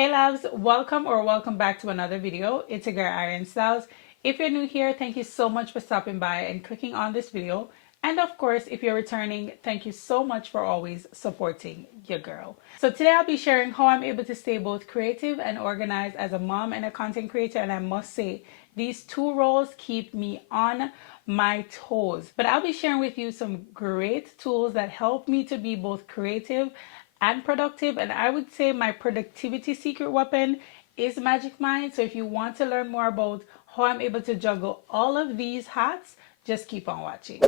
Hey loves, welcome back to another video. It's your girl ARIANNE STYLLZ. If you're new here, thank you so much for stopping by and clicking on this video. And of course, if you're returning, thank you so much for always supporting your girl. So today I'll be sharing how I'm able to stay both creative and organized as a mom and a content creator. And I must say, these two roles keep me on my toes. But I'll be sharing with you some great tools that help me to be both creative and productive. And I would say my productivity secret weapon is MagicMind. So if you want to learn more about how I'm able to juggle all of these hats, just keep on watching.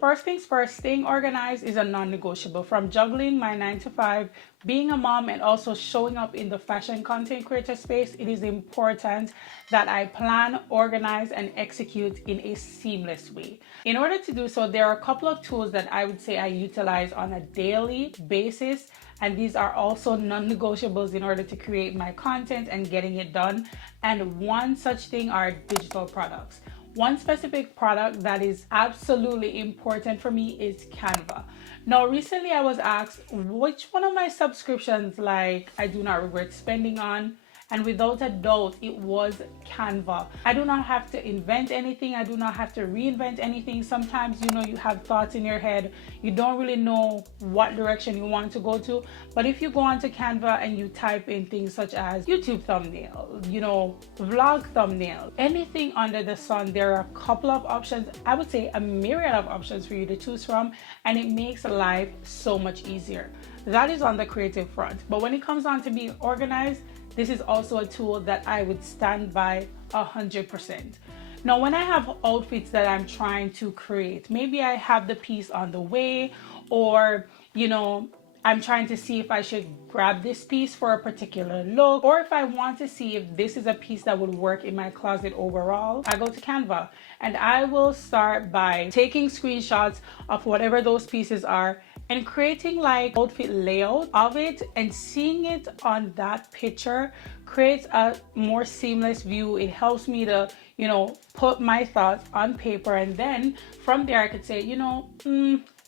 First things first, staying organized is a non-negotiable. From juggling my 9 to 5, being a mom, and also showing up in the fashion content creator space, it is important that I plan, organize, and execute in a seamless way. In order to do so, there are a couple of tools that I would say I utilize on a daily basis, and these are also non-negotiables in order to create my content and getting it done. And one such thing are digital products. One specific product that is absolutely important for me is Canva. Now, recently I was asked which one of my subscriptions I do not regret spending on, and without a doubt, it was Canva. I do not have to invent anything. I do not have to reinvent anything. Sometimes, you have thoughts in your head. You don't really know what direction you want to go to. But if you go onto Canva and you type in things such as YouTube thumbnail, vlog thumbnail, anything under the sun, there are a couple of options. I would say a myriad of options for you to choose from, and it makes life so much easier. That is on the creative front. But when it comes on to being organized, this is also a tool that I would stand by 100%. Now, when I have outfits that I'm trying to create, maybe I have the piece on the way, or, I'm trying to see if I should grab this piece for a particular look, or if I want to see if this is a piece that would work in my closet overall, I go to Canva and I will start by taking screenshots of whatever those pieces are and creating outfit layout of it, and seeing it on that picture creates a more seamless view. It helps me to, put my thoughts on paper, and then from there I could say,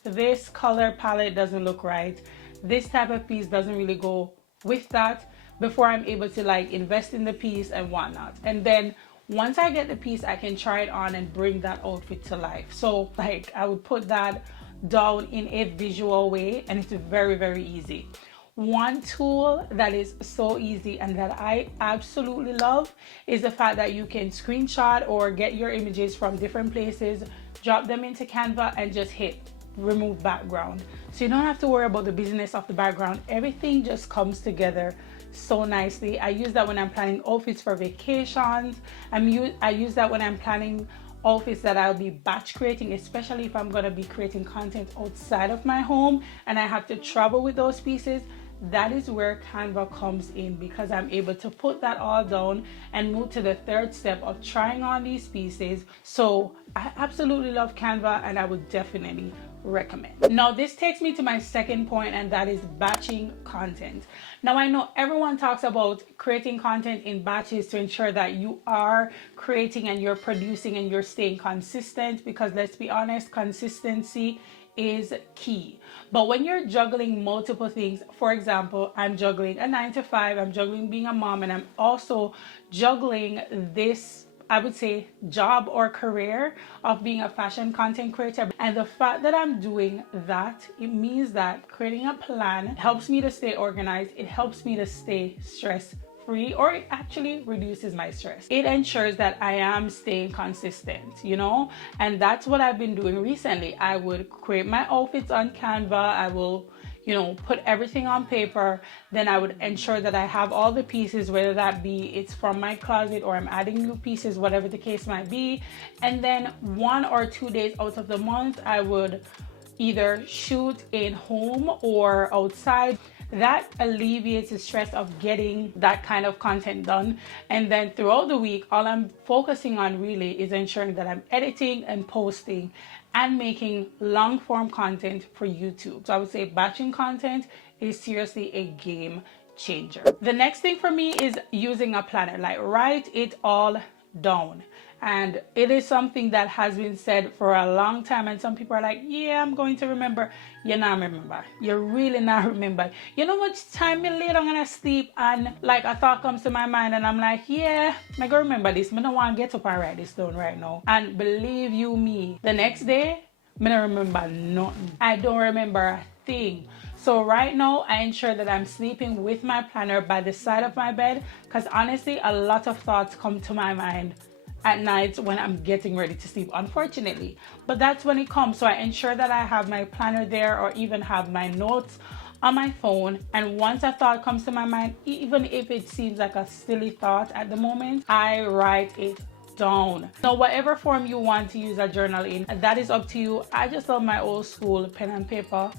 this color palette doesn't look right. This type of piece doesn't really go with that, before I'm able to invest in the piece and whatnot. And then once I get the piece, I can try it on and bring that outfit to life. So I would put that down in a visual way, and it's very, very easy. One tool that is so easy and that I absolutely love is the fact that you can screenshot or get your images from different places, drop them into Canva, and just hit remove background. So you don't have to worry about the busyness of the background. Everything just comes together so nicely. I use that when I'm planning outfits for vacations. I use that when I'm planning outfits that I'll be batch creating, especially if I'm going to be creating content outside of my home and I have to travel with those pieces. That is where Canva comes in, because I'm able to put that all down and move to the third step of trying on these pieces. So I absolutely love Canva, and I would definitely recommend. Now, this takes me to my second point, and that is batching content. Now, I know everyone talks about creating content in batches to ensure that you are creating and you're producing and you're staying consistent, because let's be honest, consistency is key. But when you're juggling multiple things, for example, I'm juggling a 9 to 5, I'm juggling being a mom, and I'm also juggling this, I would say, job or career of being a fashion content creator. And the fact that I'm doing that, it means that creating a plan helps me to stay organized. It helps me to stay stress-free, or it actually reduces my stress. It ensures that I am staying consistent, and that's what I've been doing recently. I would create my outfits on Canva. I will put everything on paper. Then I would ensure that I have all the pieces, whether that be it's from my closet or I'm adding new pieces, whatever the case might be. And then 1 or 2 days out of the month, I would either shoot in home or outside. That alleviates the stress of getting that kind of content done. And then throughout the week, all I'm focusing on really is ensuring that I'm editing and posting and making long form content for YouTube. So I would say batching content is seriously a game changer. The next thing for me is using a planner. Write it all down. And it is something that has been said for a long time, and some people are like, yeah, I'm going to remember. You're not remember. You're really not remember. You know much time me lay down and I sleep and like a thought comes to my mind and I'm like, yeah, I go remember this. I don't want to get up and write this down right now. And believe you me, the next day, I don't remember nothing. I don't remember a thing. So right now, I ensure that I'm sleeping with my planner by the side of my bed, because honestly, a lot of thoughts come to my mind at night when I'm getting ready to sleep, unfortunately. But that's when it comes. So I ensure that I have my planner there, or even have my notes on my phone. And once a thought comes to my mind, even if it seems like a silly thought at the moment, I write it down. So whatever form you want to use a journal in, that is up to you. I just love my old school pen and paper,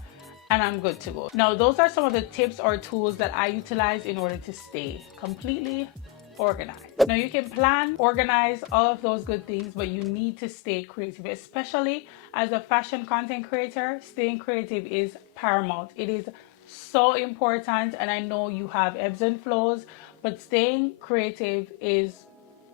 and I'm good to go. Now, those are some of the tips or tools that I utilize in order to stay completely organized. Now, you can plan, organize, all of those good things, but you need to stay creative, especially as a fashion content creator. Staying creative is paramount. It is so important, and I know you have ebbs and flows, but staying creative is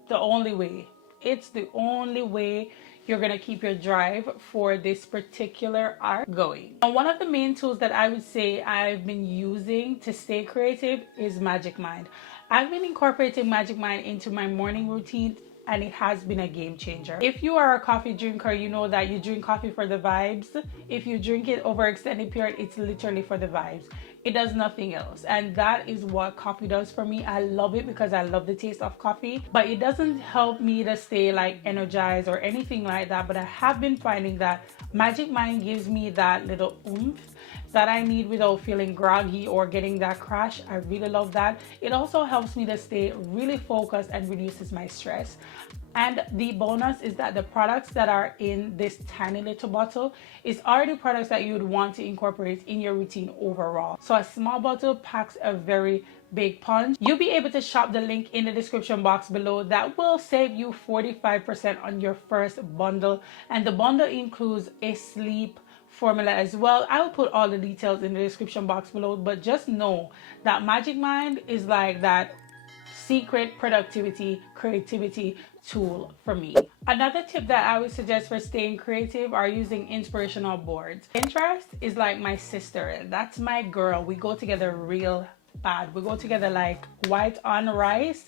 the only way. It's the only way you're gonna keep your drive for this particular art going. And one of the main tools that I would say I've been using to stay creative is MagicMind. I've been incorporating MagicMind into my morning routine, and it has been a game changer. If you are a coffee drinker, you know that you drink coffee for the vibes. If you drink it over extended period, it's literally for the vibes. It does nothing else, and that is what coffee does for me. I love it because I love the taste of coffee, but it doesn't help me to stay like energized or anything like that. But I have been finding that MagicMind gives me that little oomph that I need without feeling groggy or getting that crash. I really love that. It also helps me to stay really focused and reduces my stress. And the bonus is that the products that are in this tiny little bottle is already products that you would want to incorporate in your routine overall. So a small bottle packs a very big punch. You'll be able to shop the link in the description box below. That will save you 45% on your first bundle. And the bundle includes a sleep formula as well. I will put all the details in the description box below, but just know that MagicMind is like that secret productivity, creativity tool for me. Another tip that I would suggest for staying creative are using inspirational boards. Pinterest is like my sister. That's my girl. We go together real bad. We go together like white on rice,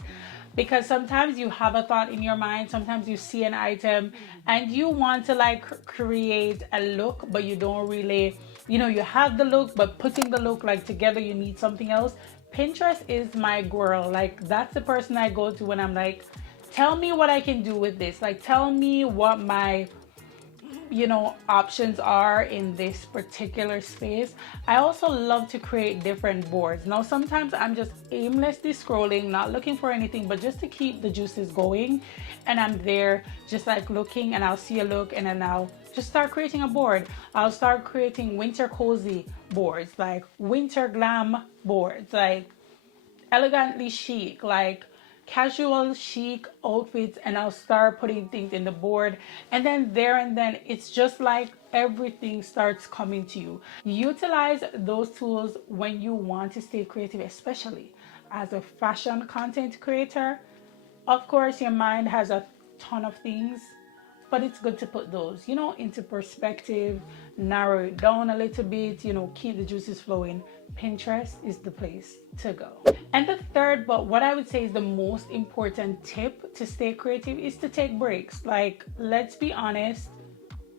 because sometimes you have a thought in your mind, sometimes you see an item and you want to like create a look, but you don't really, you know, you have the look, but putting the look like together, you need something else. Pinterest is my girl. Like, that's the person I go to when I'm like, tell me what I can do with this. Like, tell me what my, you know, options are in this particular space. I also love to create different boards. Now, sometimes I'm just aimlessly scrolling, not looking for anything, but just to keep the juices going. And I'm there just like looking, and I'll see a look, and then I'll just start creating a board. I'll start creating winter cozy boards, like winter glam boards, like elegantly chic, like casual chic outfits, and I'll start putting things in the board, and then it's just like everything starts coming to you. Utilize those tools when you want to stay creative, especially as a fashion content creator. Of course, your mind has a ton of things, but it's good to put those, you know, into perspective, narrow it down a little bit, you know, keep the juices flowing. Pinterest is the place to go. And the third, but what I would say is the most important tip to stay creative, is to take breaks. Like, let's be honest,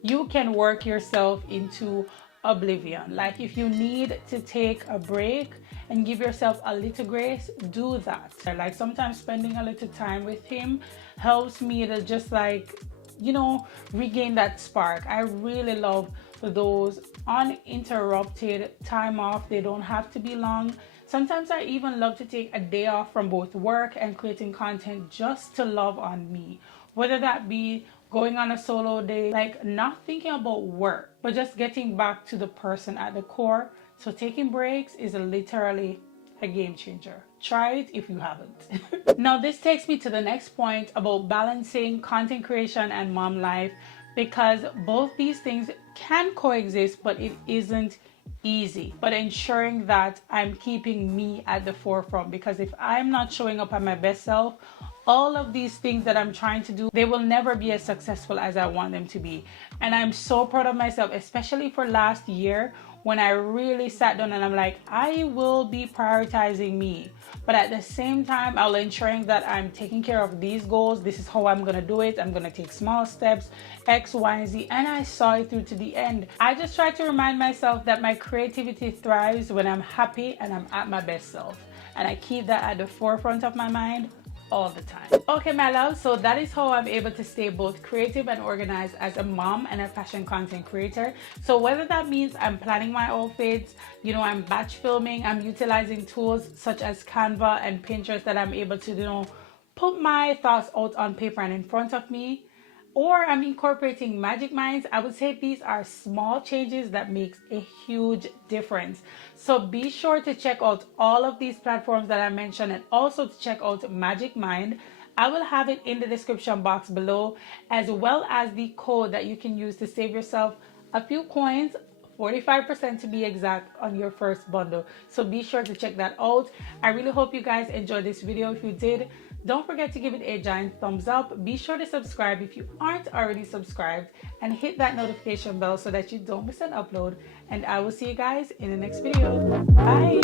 you can work yourself into oblivion. Like, if you need to take a break and give yourself a little grace, do that. Like, sometimes spending a little time with him helps me to just like, you know, regain that spark. I really love those uninterrupted time off. They don't have to be long. Sometimes I even love to take a day off from both work and creating content just to love on me, whether that be going on a solo day, like not thinking about work, but just getting back to the person at the core. So taking breaks is literally a game changer. Try it if you haven't. Now, this takes me to the next point about balancing content creation and mom life, because both these things can coexist, but it isn't easy. But ensuring that I'm keeping me at the forefront, because if I'm not showing up at my best self, all of these things that I'm trying to do, they will never be as successful as I want them to be. And I'm so proud of myself, especially for last year when I really sat down and I'm like, I will be prioritizing me. But at the same time, I'll ensuring that I'm taking care of these goals. This is how I'm gonna do it. I'm gonna take small steps, X, Y, and Z. And I saw it through to the end. I just try to remind myself that my creativity thrives when I'm happy and I'm at my best self. And I keep that at the forefront of my mind all the time. Okay, my love, so that is how I'm able to stay both creative and organized as a mom and a fashion content creator. So whether that means I'm planning my outfits, you know, I'm batch filming, I'm utilizing tools such as Canva and Pinterest that I'm able to, you know, put my thoughts out on paper and in front of me, or I'm incorporating MagicMind, I would say these are small changes that makes a huge difference. So be sure to check out all of these platforms that I mentioned, and also to check out MagicMind. I will have it in the description box below, as well as the code that you can use to save yourself a few coins, 45% to be exact, on your first bundle. So be sure to check that out. I really hope you guys enjoyed this video. If you did, don't forget to give it a giant thumbs up. Be sure to subscribe if you aren't already subscribed, and hit that notification bell so that you don't miss an upload. And I will see you guys in the next video. Bye.